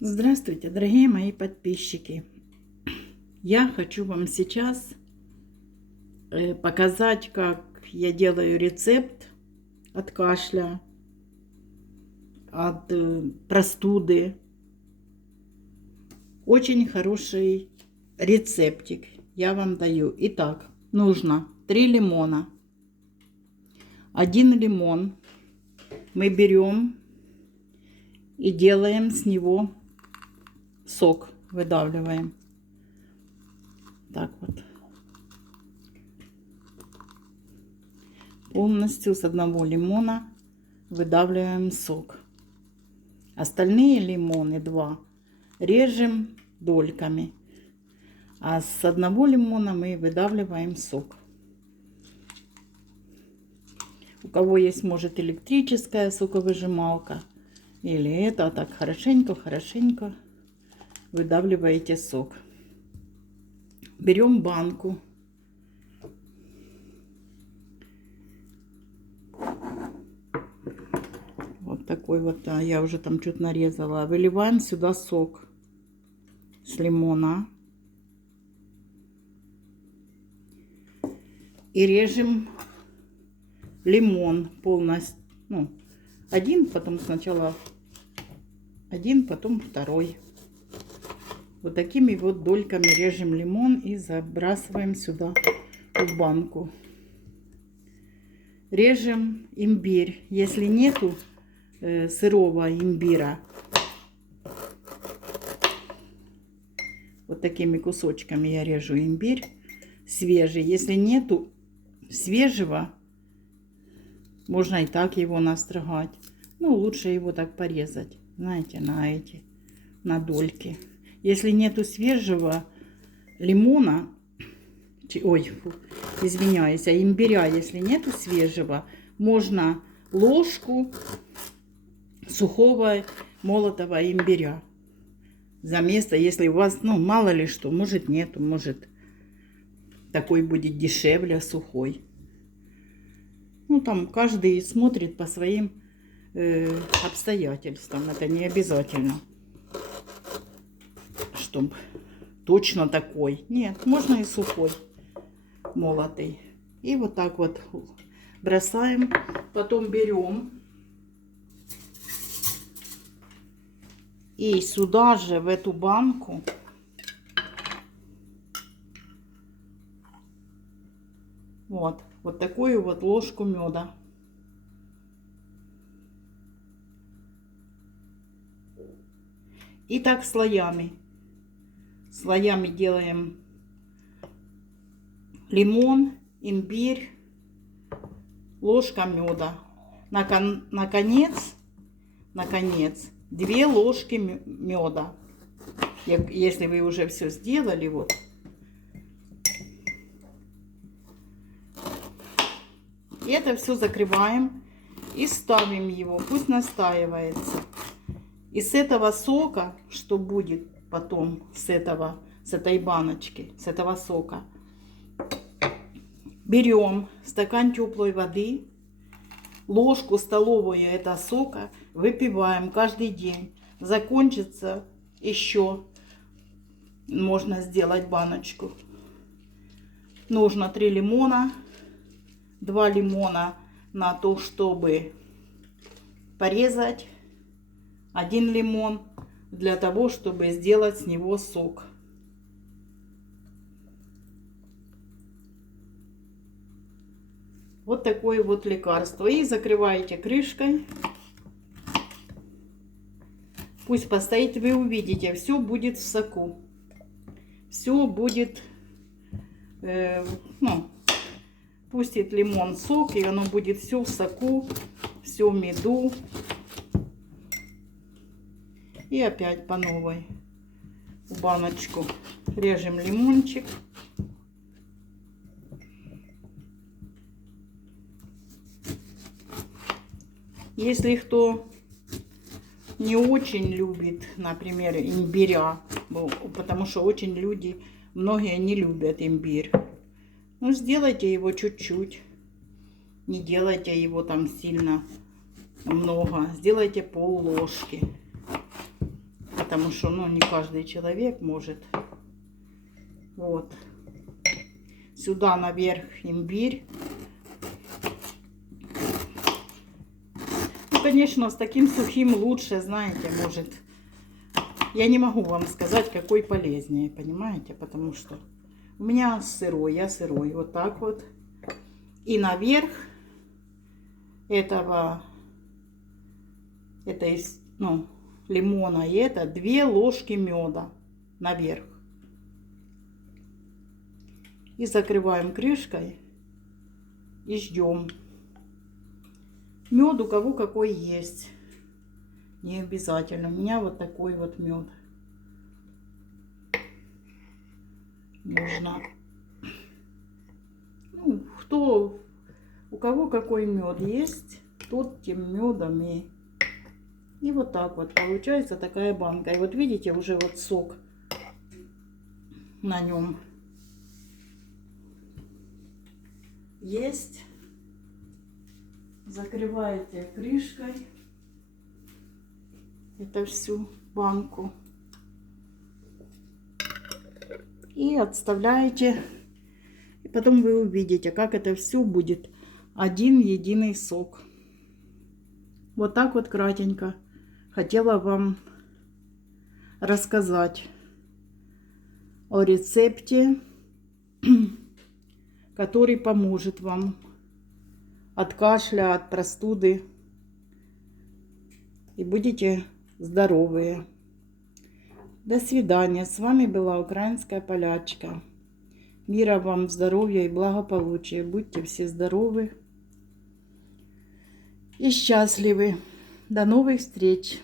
Здравствуйте, дорогие мои подписчики! Я хочу вам сейчас показать, как я делаю рецепт от кашля, от простуды. Очень хороший рецептик я вам даю. Итак, нужно 3 лимона. 1 лимон мы берем и делаем с него сок, выдавливаем. Так вот. Полностью с одного лимона выдавливаем сок. Остальные лимоны 2 режем дольками. А с одного лимона мы выдавливаем сок. У кого есть, может, электрическая соковыжималка или это, так хорошенько выдавливаете сок. Берем банку. Вот такой вот, я уже там чуть нарезала. Выливаем сюда сок с лимона. И режем лимон полностью. Ну, один, потом сначала один, потом второй. Вот такими вот дольками режем лимон и забрасываем сюда в банку. Режем имбирь. Если нету сырого имбира, вот такими кусочками я режу имбирь свежий. Если нету свежего, можно и так его настрогать. Ну, лучше его так порезать, знаете, на дольки. Если нету свежего лимона, извиняюсь, а имбиря, если нету свежего, можно ложку сухого молотого имбиря за место, если у вас, ну, мало ли что, может нету, может такой будет дешевле, сухой. Ну, там каждый смотрит по своим обстоятельствам. Это не обязательно, чтобы точно такой. Нет, можно и сухой, молотый. И вот так вот бросаем. Потом берем и сюда же, в эту банку, вот такую вот ложку меда. И так слоями. Слоями делаем лимон, имбирь, ложка меда. Наконец, 2 ложки меда. Если вы уже все сделали, вот. И это все закрываем и ставим его, пусть настаивается. И с этого сока, что будет потом с этой баночки, с этого сока, берем стакан теплой воды, ложку столовую этого сока, выпиваем каждый день. Закончится еще, можно сделать баночку. Нужно 3 лимона, 2 лимона на то, чтобы порезать, 1 лимон для того, чтобы сделать с него сок. Вот такое вот лекарство. И закрываете крышкой. Пусть постоит, вы увидите, все будет в соку. Все будет, пустит лимон сок, и оно будет все в соку, все в меду. И опять по новой в баночку режем лимончик. Если кто не очень любит, например, имбиря, потому что очень многие не любят имбирь, ну, сделайте его чуть-чуть, не делайте его там сильно много, сделайте пол ложки. потому что, ну, не каждый человек может. Вот. Сюда наверх имбирь. Ну, конечно, с таким сухим лучше, знаете, может. Я не могу вам сказать, какой полезнее, понимаете, потому что у меня сырой, я сырой. Вот так вот. И наверх этого, ну, лимона, и это 2 ложки меда наверх. И закрываем крышкой и ждем. Мед у кого какой есть. Не обязательно. У меня вот такой вот мед. Можно. Ну, у кого какой мед есть, тот тем медом и вот так вот получается такая банка. И вот видите, уже вот сок на нем есть. Закрываете крышкой это всю банку и отставляете. И потом вы увидите, как это все будет один единый сок. Вот так вот кратенько хотела вам рассказать о рецепте, который поможет вам от кашля, от простуды. И будете здоровые. До свидания. С вами была Украинская полячка. Мира вам, здоровья и благополучия. Будьте все здоровы и счастливы. До новых встреч!